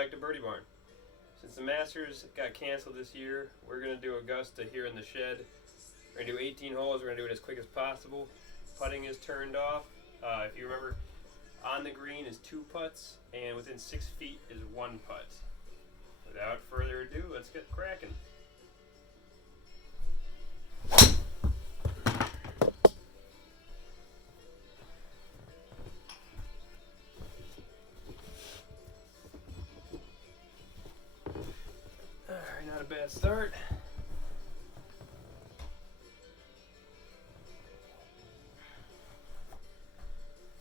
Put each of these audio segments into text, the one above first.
back to Birdie Barn. Since the Masters got canceled this year, we're going to do Augusta here in the shed. We're going to do 18 holes. We're going to do it as quick as possible. Putting is turned off. If you remember, on the green is 2 putts, and within 6 feet is 1 putt. Without further ado, let's get cracking. Alright, not a bad start.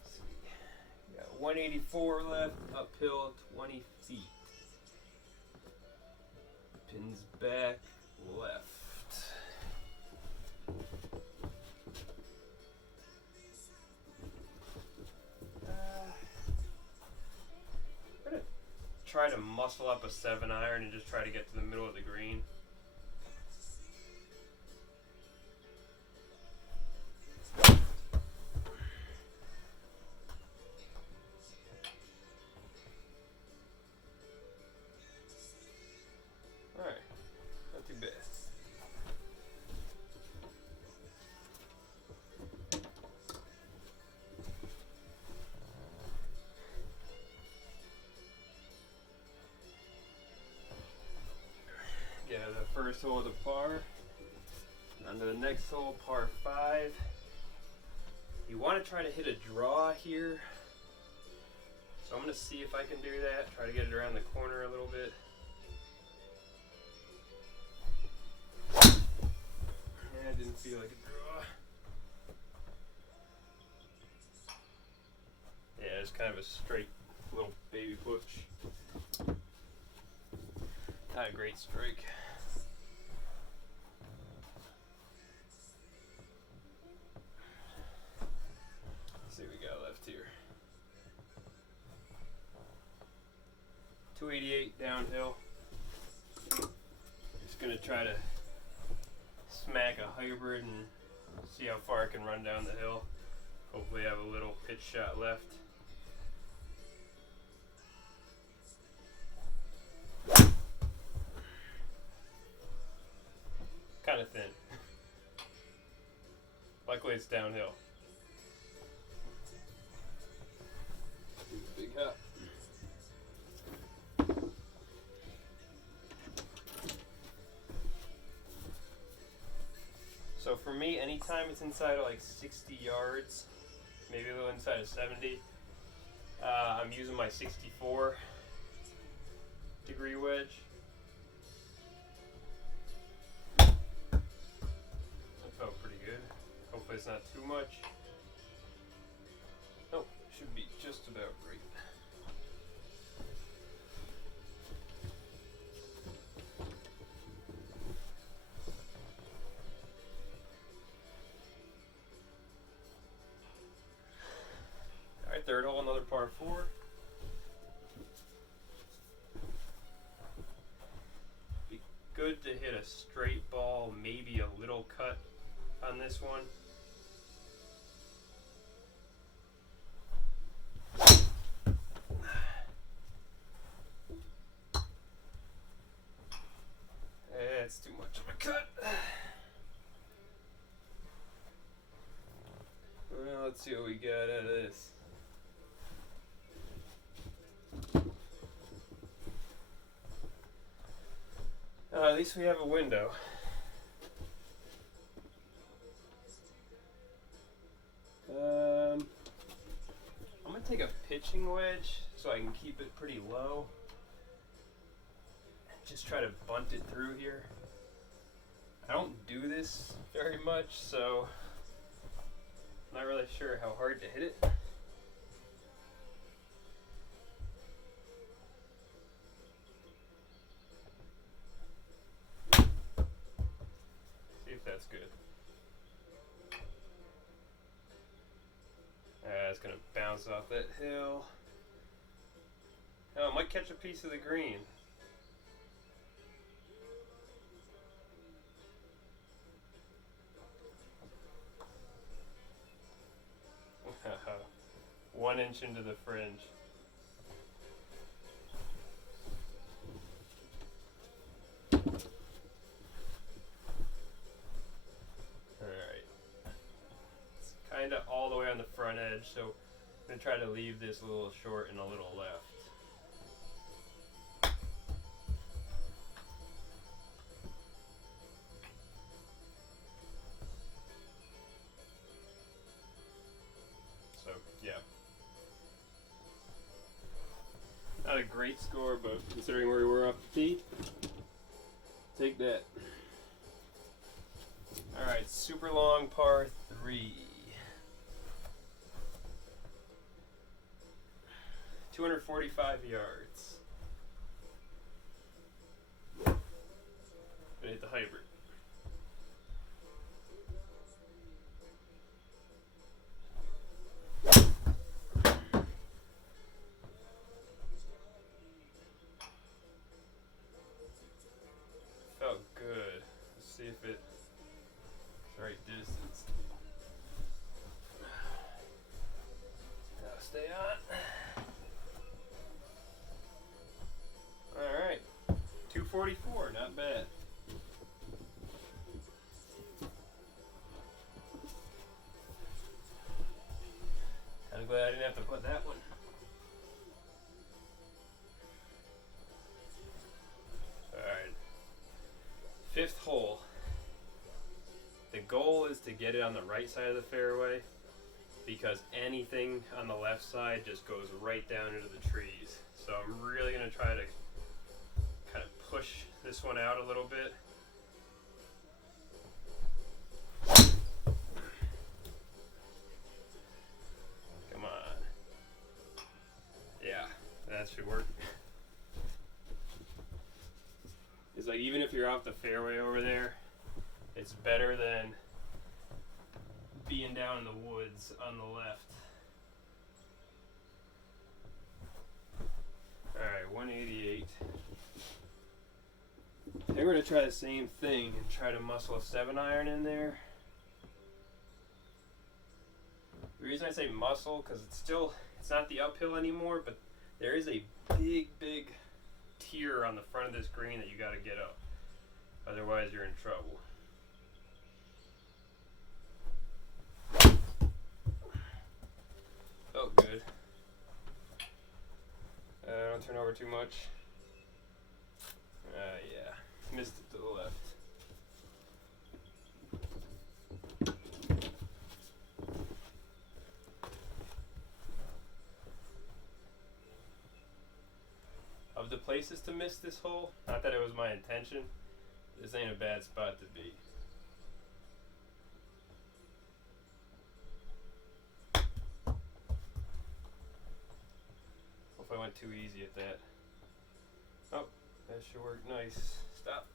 Let's see. We got 184 left, uphill 20 feet. Pins back left. I'm gonna try to muscle up a 7-iron and just try to get to the middle of the green. Alright, not too bad. Yeah, the first hole of the par. On to the next hole, par 5. You want to try to hit a draw here. So I'm going to see if I can do that. Try to get it around the corner a little bit. Yeah, it didn't feel like a draw. Yeah, it's kind of a straight little baby push. Not a great strike. Let's see what we got left here. 288 downhill. Just gonna try to smack a hybrid and see how far I can run down the hill. Hopefully I have a little pitch shot left. Kind of thin. Luckily it's downhill. Big hop. So for me, anytime it's inside of like 60 yards, maybe a little inside of 70, I'm using my 64 degree wedge. That felt pretty good. Hopefully it's not too much. Nope, should be just about right. Alright, third hole, another par 4. Be good to hit a straight ball, maybe a little cut on this one. That's too much of a cut. Well, let's see what we got out of this. At least we have a window. I'm going to take a pitching wedge so I can keep it pretty low. Just try to bunt it through here. I don't do this very much, so I'm not really sure how hard to hit it. See if that's good. It's going to bounce off that hill. Oh, I might catch a piece of the green. One inch into the fringe. edge, so I'm going to try to leave this a little short and a little left. So, yeah. Not a great score, but considering where we were off the tee, take that. Alright, super long par 3. 245 yards. Gonna hit the hybrid. Felt good. Let's see if it's the right distance. Now stay on. Alright. 244, not bad. I'm glad I didn't have to put that one. Alright. 5th hole. The goal is to get it on the right side of the fairway because anything on the left side just goes right down into the trees. So I'm really going to try to kind of push this one out a little bit. Come on. Yeah, that should work. It's like even if you're off the fairway over there, it's better than being down in the woods on the left. Alright, 188. I think we're going to try the same thing and try to muscle a 7-iron in there. The reason I say muscle, because it's not the uphill anymore, but there is a big tier on the front of this green that you got to get up. Otherwise you're in trouble. Felt good. Don't turn over too much. Yeah, missed it to the left. Of the places to miss this hole, not that it was my intention, this ain't a bad spot to be. Hope I went too easy at that. Oh, that should work nice. Stop.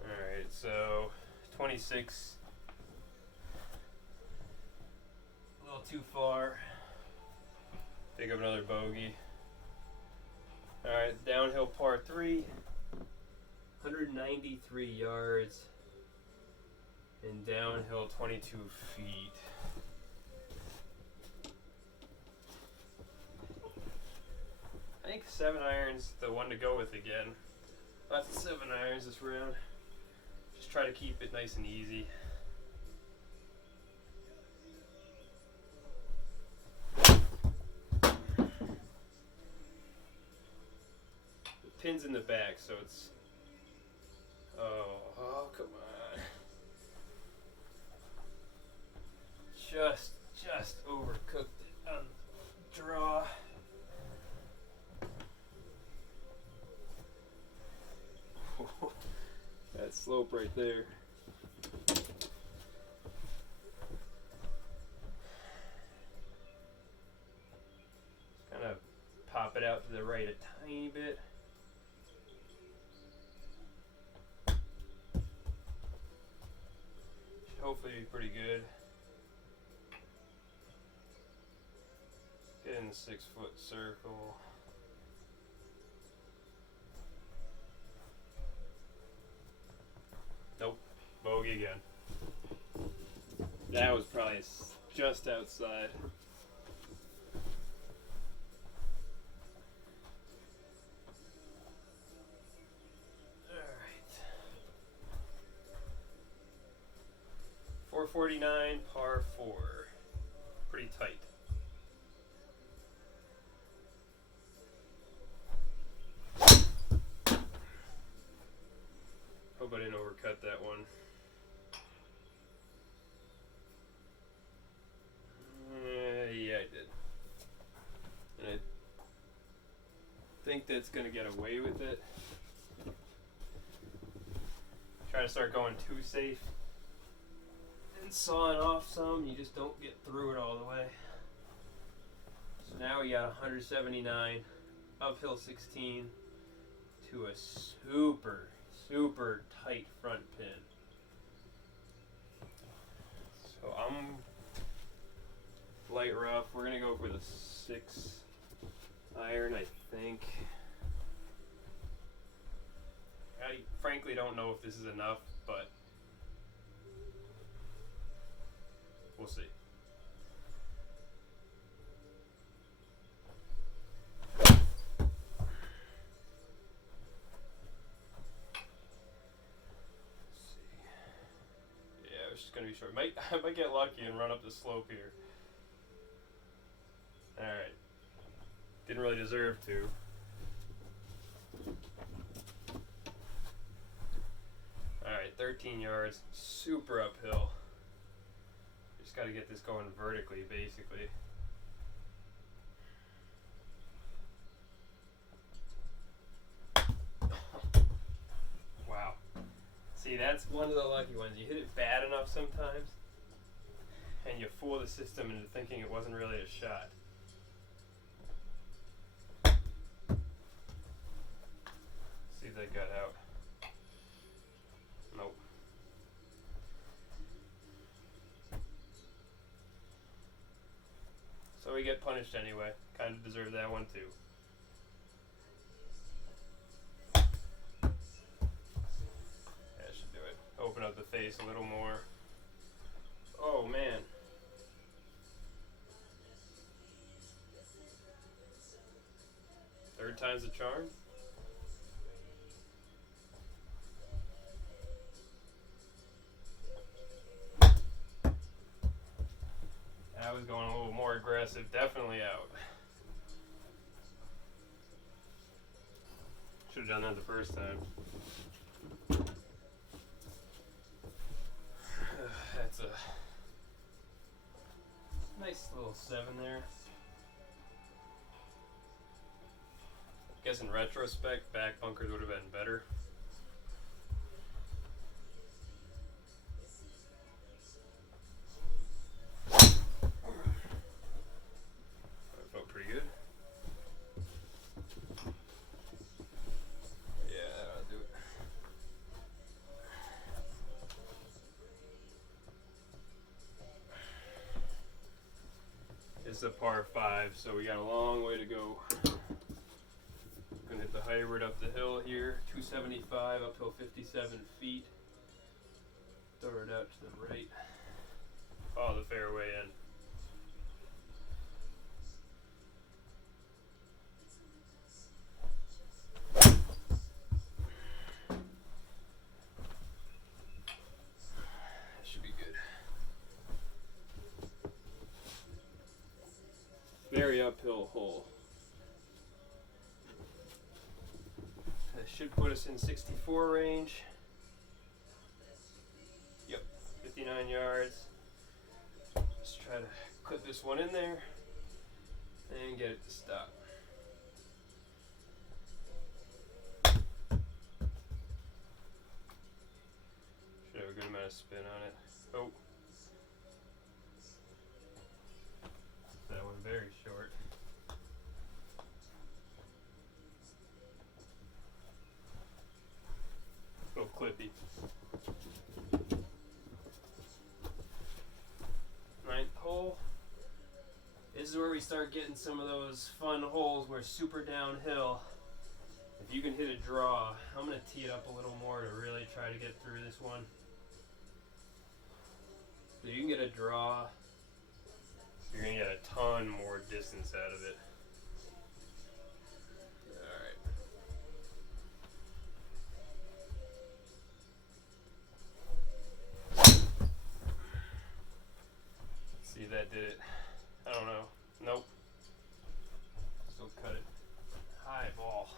Alright, so 26. A little too far. Pick up another bogey. Alright, downhill par 3. 193 yards. And downhill 22 feet. I think 7-iron's the one to go with again. Lots of 7-irons this round. Just try to keep it nice and easy. The pin's in the back, so it's... Oh, come on. Just overcooked it on the draw. That slope right there. Kind of pop it out to the right a tiny bit. Should hopefully be pretty good. Get in the 6-foot circle. Nope, bogey again. That was probably just outside. Alright. 149, par 4. Pretty tight. Hope I didn't overcut that one. Yeah, I did. And I think that's going to get away with it. Try to start going too safe and sawing off some, you just don't get through it all the way. So now we got 179, uphill 16 to a super tight front pin. So I'm light rough. We're gonna go for the 6 iron, I think. I frankly don't know if this is enough, but we'll see. It's just gonna be short. I might get lucky and run up the slope here. Alright. Didn't really deserve to. Alright, 13 yards. Super uphill. Just gotta get this going vertically, basically. Wow. See, that's one of the lucky ones. You hit it bad enough sometimes, and you fool the system into thinking it wasn't really a shot. See if that got out. Nope. So we get punished anyway. Kind of deserve that one too. Open up the face a little more. Oh man. Third time's the charm. I was going a little more aggressive, definitely out. Should have done that the first time. That's a nice little 7 there. I guess in retrospect, back bunkers would have been better. That felt pretty good. Yeah, that'll do it. It's a par 5, so we got a long way to go. Gonna hit the hybrid up the hill here, 275, uphill 57 feet. Throw it out to the right. Follow the fairway in. That should be good. Very uphill hole. That should put us in 64 range. Yep, 59 yards. Let's try to clip this one in there and get it to stop. Should have a good amount of spin on it. Oh. That one very short. Little clippy. 9th hole. This is where we start getting some of those fun holes where super downhill. If you can hit a draw, I'm going to tee it up a little more to really try to get through this one. So you can get a draw, you're going to get a ton more distance out of it. See if that did it. I don't know. Nope. Still cut it. High ball.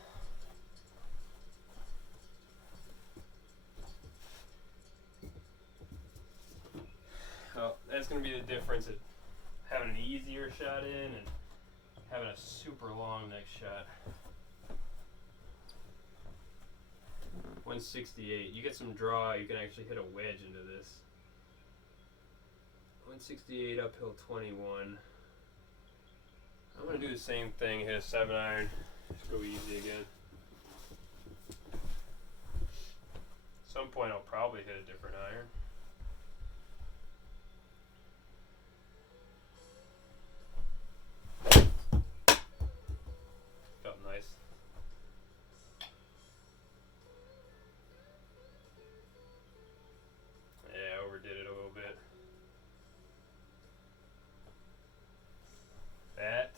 Well, that's going to be the difference of having an easier shot in and having a super long next shot. 168. You get some draw, you can actually hit a wedge into this. 168 uphill 21. I'm going to do the same thing, hit a 7-iron, just go easy again. At some point I'll probably hit a different iron. Felt nice. Yeah, overdid it a little bit. That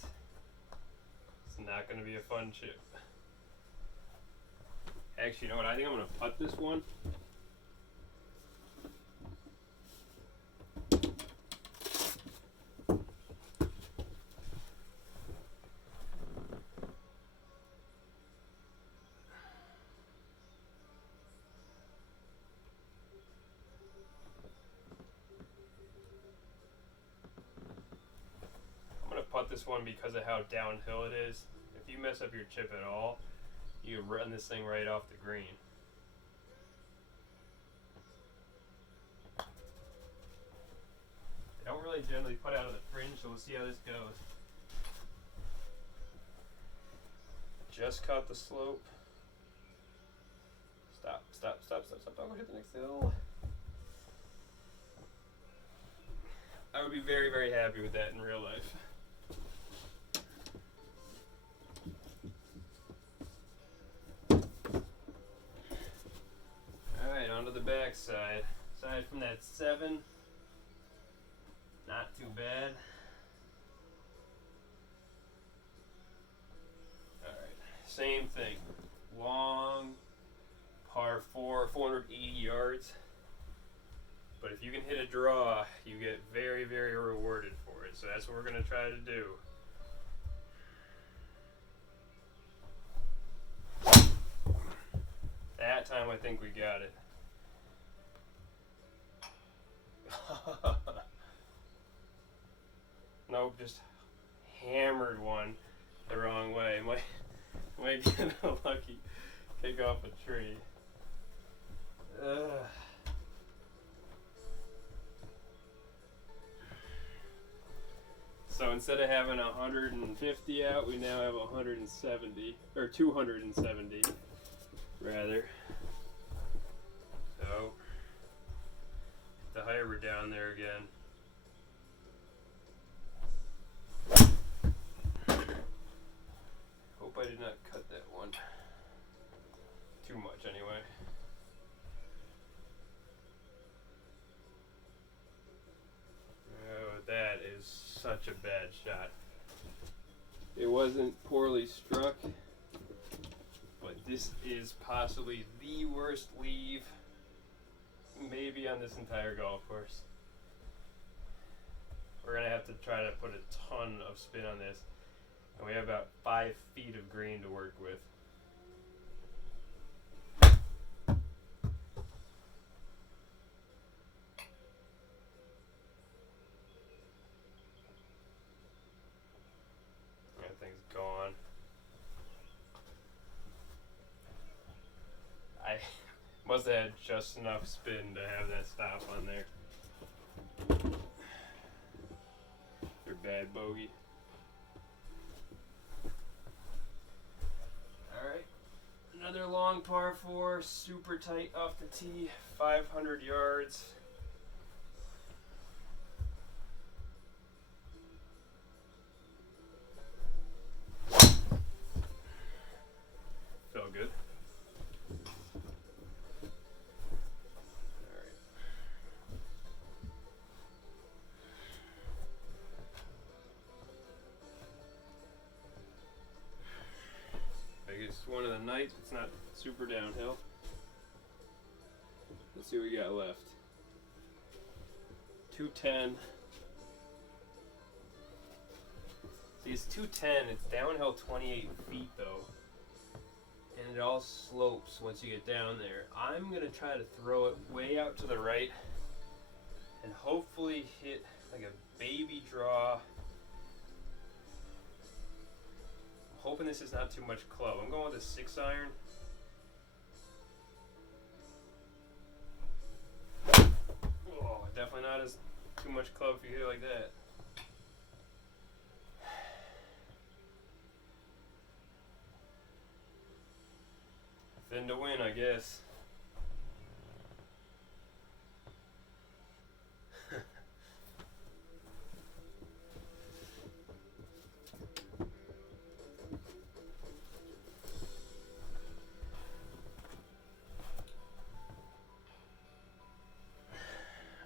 is not going to be a fun chip. Actually, you know what? I think I'm going to putt this one. Putt this one because of how downhill it is. If you mess up your chip at all, you can run this thing right off the green. They don't really generally put out of the fringe, so we'll see how this goes. Just caught the slope. Stop, stop, stop, stop, stop. Don't hit the next hill. I would be very, very happy with that in real life. Alright, onto the back side. Aside from that 7, not too bad. Alright, same thing. Long, par 4, 480 yards. But if you can hit a draw, you get very, very rewarded for it. So that's what we're going to try to do. That time I think we got it. Nope, just hammered one the wrong way. Might get a lucky kick off a tree. So instead of having 150 out, we now have 170, or 270 rather. So the higher we're down there again. Hope I did not cut that one too much anyway. Oh, that is such a bad shot. It wasn't poorly struck, but this is possibly the worst leave maybe on this entire golf course. We're going to have to try to put a ton of spin on this, and we have about 5 feet of green to work with. That thing's gone. I must have had just enough spin to have that stop on there. You're bad bogey. Alright. Another long par 4, super tight off the tee, 500 yards. Felt good. Biggest one of the night. It's not super downhill. Let's see what we got left. 210. See, it's 210. It's downhill 28 feet though, and it all slopes once you get down there. I'm gonna try to throw it way out to the right, and hopefully hit like a baby draw. I'm hoping this is not too much club. I'm going with a 6-iron. Oh, definitely not as too much club if you hit it like that. Thin to win, I guess.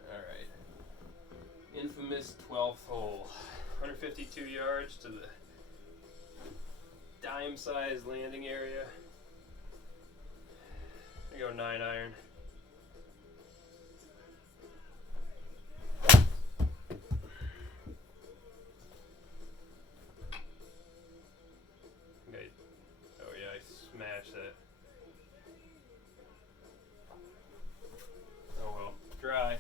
Alright. Infamous 12th hole. 152 yards to the dime-sized landing area. I go 9-iron. Okay. Oh yeah, I smashed that. Oh well, dry.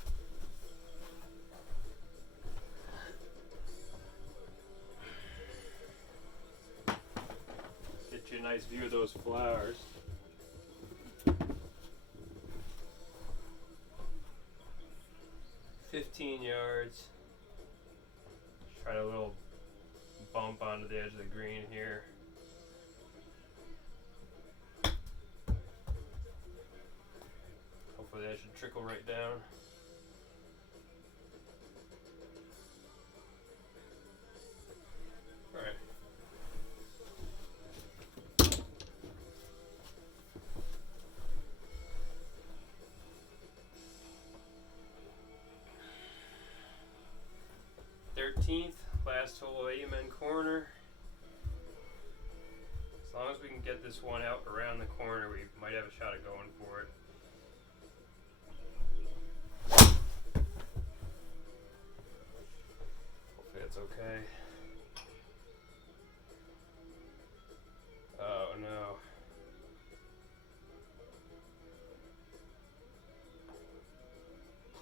Get you a nice view of those flowers. $15 yards. Try a little bump onto the edge of the green here. Hopefully that should trickle right down. Alright. Last hole, Amen corner. As long as we can get this one out around the corner, we might have a shot at going for it. Hopefully that's okay. Oh no.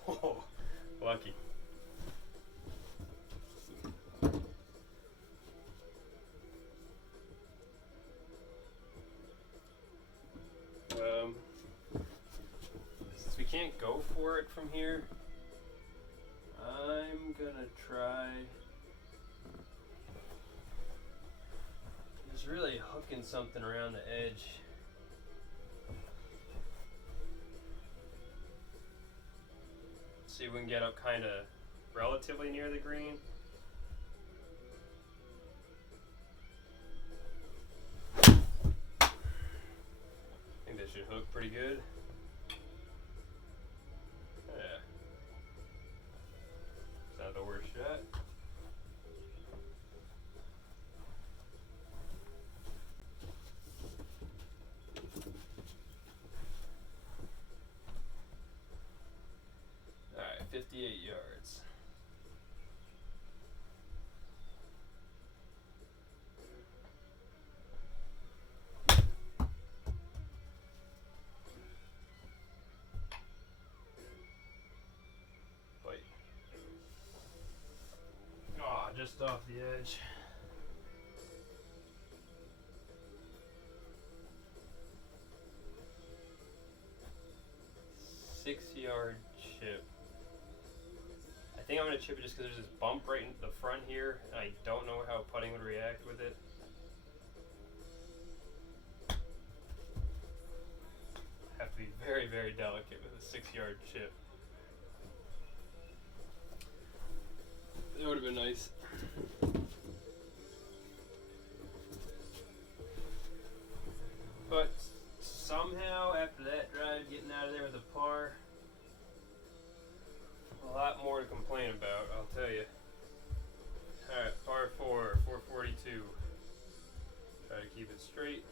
Oh, lucky. Since we can't go for it from here, I'm gonna try just really hooking something around the edge. See if we can get up kind of relatively near the green. I think that should hook pretty good. Yeah. It's not the worst shot. Alright, 58 yards. Just off the edge. Six-yard chip. I think I'm going to chip it just because there's this bump right in the front here, and I don't know how putting would react with it. Have to be very, very delicate with a 6-yard chip. That would have been nice. But somehow, after that drive, getting out of there with a par, a lot more to complain about, I'll tell you. Alright, par 4, 442. Try to keep it straight.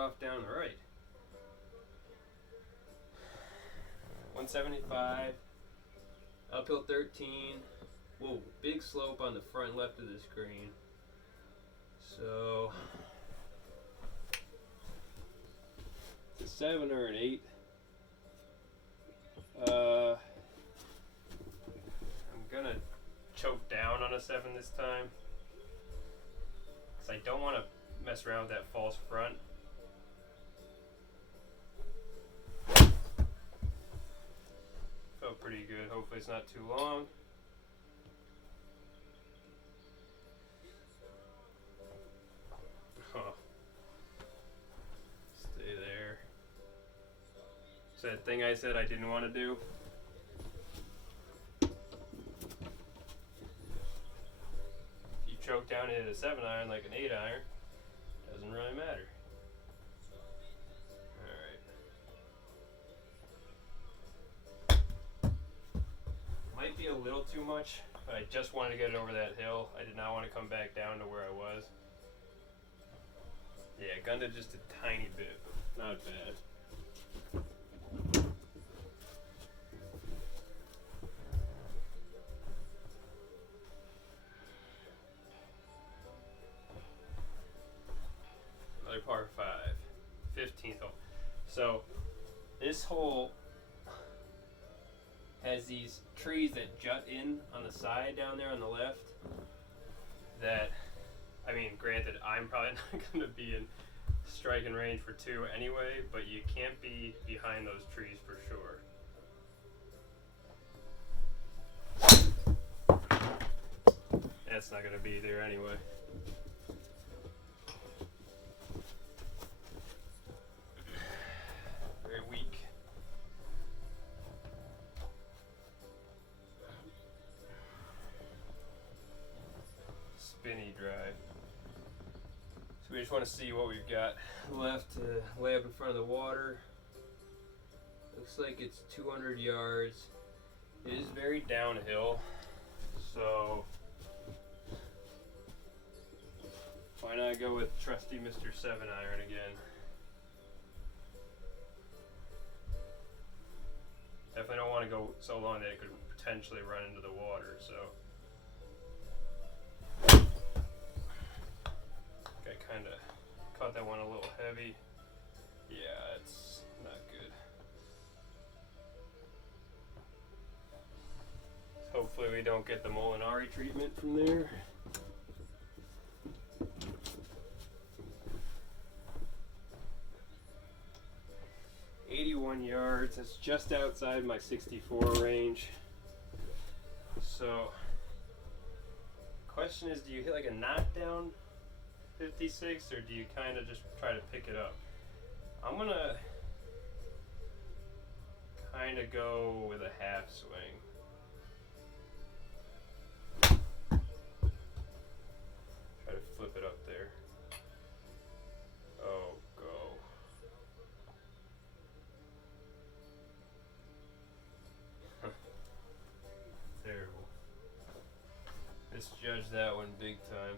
off down the right. 175, uphill 13. Whoa, big slope on the front left of this green. So it's a 7 or an 8. I'm gonna choke down on a 7 this time, because I don't want to mess around with that false front. Felt pretty good. Hopefully it's not too long. Huh. Stay there. It's that thing I said I didn't want to do. If you choke down and hit a 7 iron like an 8 iron, doesn't really matter. Might be a little too much, but I just wanted to get it over that hill. I did not want to come back down to where I was. Yeah, gunned it just a tiny bit, but not bad. Another par 5, 15th hole. So this hole has these trees that jut in on the side down there on the left that, I mean, granted, I'm probably not going to be in striking range for 2 anyway, but you can't be behind those trees for sure. That's not going to be there anyway. Very weak. Spinny drive. So we just want to see what we've got left to lay up in front of the water. Looks like it's 200 yards. It is very downhill, so why not go with trusty Mr. 7 iron again? Definitely don't want to go so long that it could potentially run into the water, so I kind of caught that one a little heavy. Yeah, it's not good. Hopefully we don't get the Molinari treatment from there. Yards, that's just outside my 64 range. So question is, do you hit like a knockdown 56 or do you kind of just try to pick it up? I'm gonna kind of go with a half swing. Try to flip it up there. Oh, go. Terrible. Misjudged that one big time.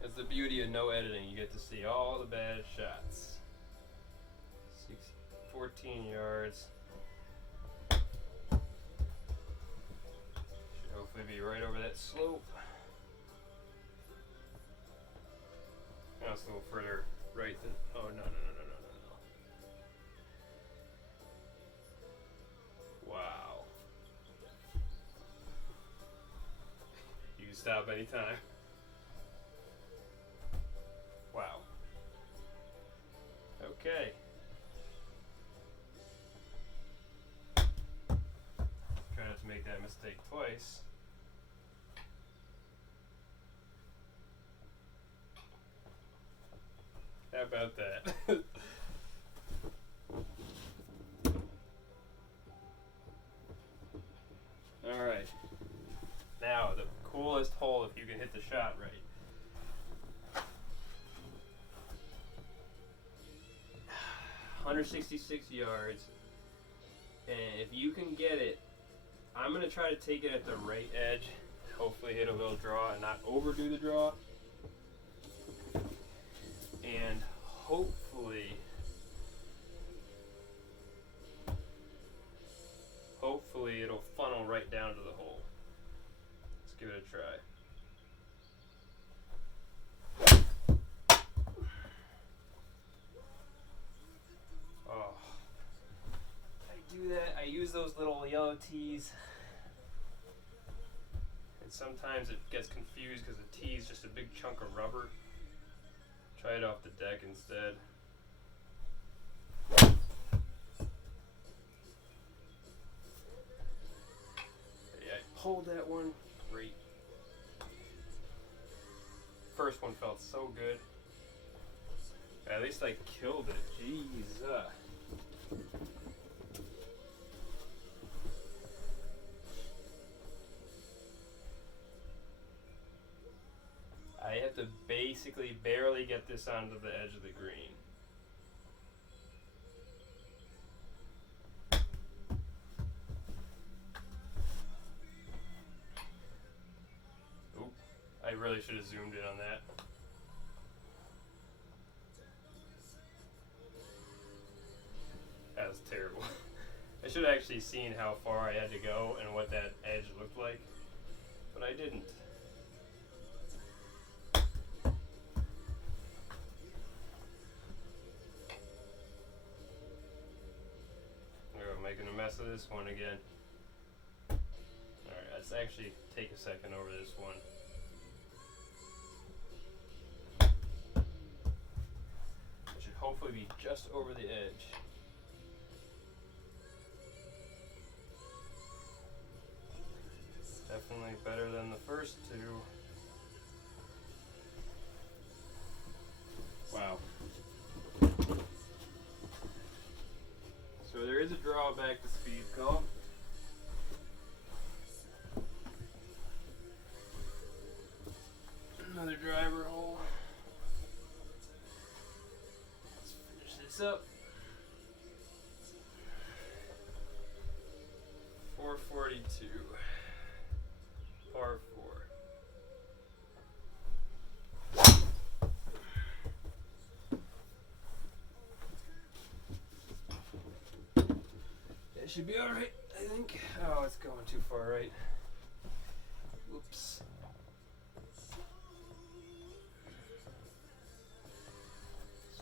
That's the beauty of no editing. You get to see all the bad shots. 14 yards. Should hopefully be right over that slope. Now it's a little further right than, oh no. Wow. You can stop anytime. Wow. Okay. Try not to make that mistake twice. How about that? Alright. Now, the coolest hole if you can hit the shot right. $166 yards. And if you can get it, I'm going to try to take it at the right edge hopefully hit a little draw and not overdo the draw. And hopefully it'll funnel right down to the hole. Let's give it a try. Oh, I do that. I use those little yellow tees. And sometimes it gets confused because the tee is just a big chunk of rubber. Try it off the deck instead. Yeah, I pulled that one. Great. First one felt so good. At least I killed it. Jeez. I have to basically barely get this onto the edge of the green. Oop, I really should have zoomed in on that. That was terrible. I should have actually seen how far I had to go and what that edge looked like, but I didn't. Making a mess of this one again. Alright, let's actually take a second over this one. It should hopefully be just over the edge. Definitely better than the first two. Wow. So there is a drawback to speed golf. Another driver hole. Let's finish this up. 442. Par 4. Should be alright, I think. Oh, it's going too far right. Whoops.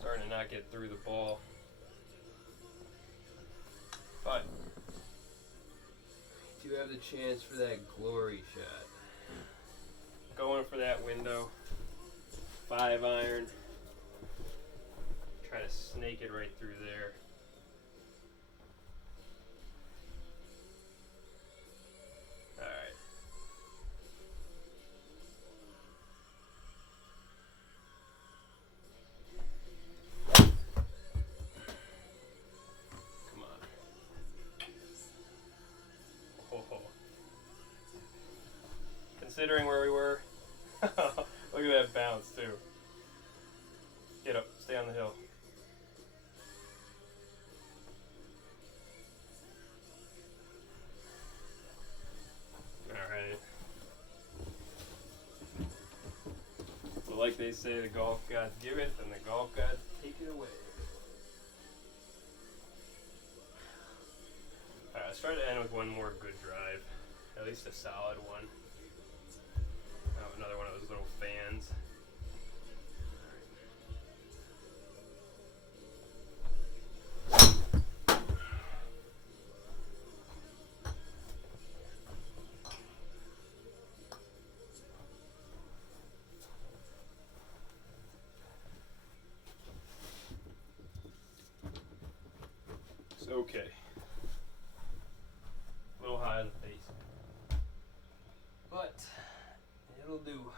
Starting to not get through the ball. But do have the chance for that glory shot. Going for that window. 5-iron. Try to snake it right through there. Considering where we were, look at that bounce too. Get up, stay on the hill. Alright. So like they say, the golf gods give it and the golf gods take it away. Alright, let's try to end with one more good drive. At least a solid one. Another one of those little fans. It's okay. A little high in the face. But it'll do.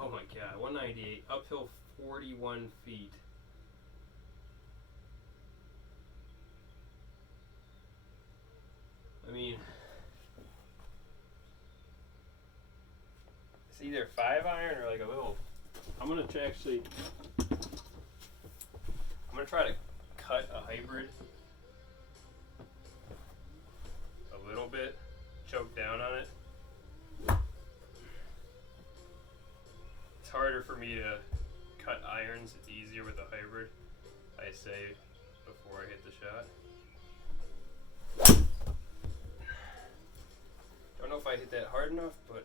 Oh my god, 198, uphill 41 feet. I mean, it's either 5-iron or like a little. I'm gonna try to cut a hybrid a little bit, choke down on it. harder for me to cut irons. It's easier with the hybrid, I say, before I hit the shot. Don't know if I hit that hard enough, but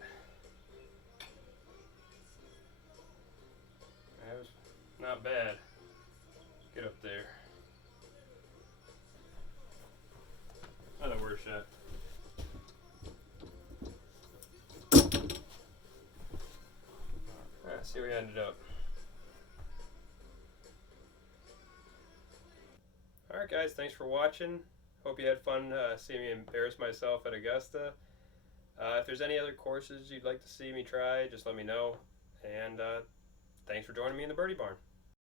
that was not bad. Get up there. Not a worse shot. Alright, see where we ended up. Alright guys, thanks for watching. Hope you had fun seeing me embarrass myself at Augusta. If there's any other courses you'd like to see me try, just let me know. And thanks for joining me in the Birdie Barn.